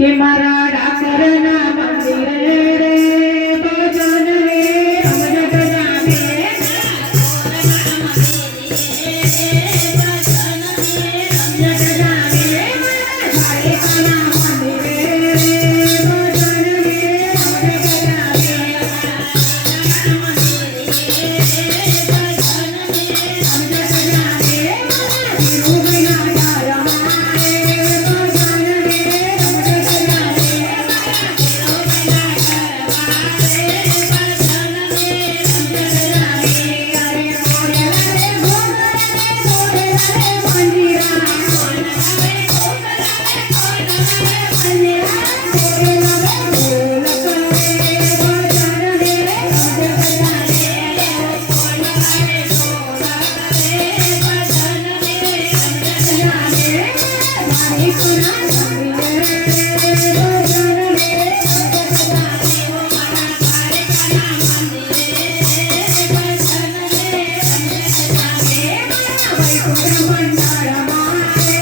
કે મારા ડાકરના મંદિરે i'm my, my, my.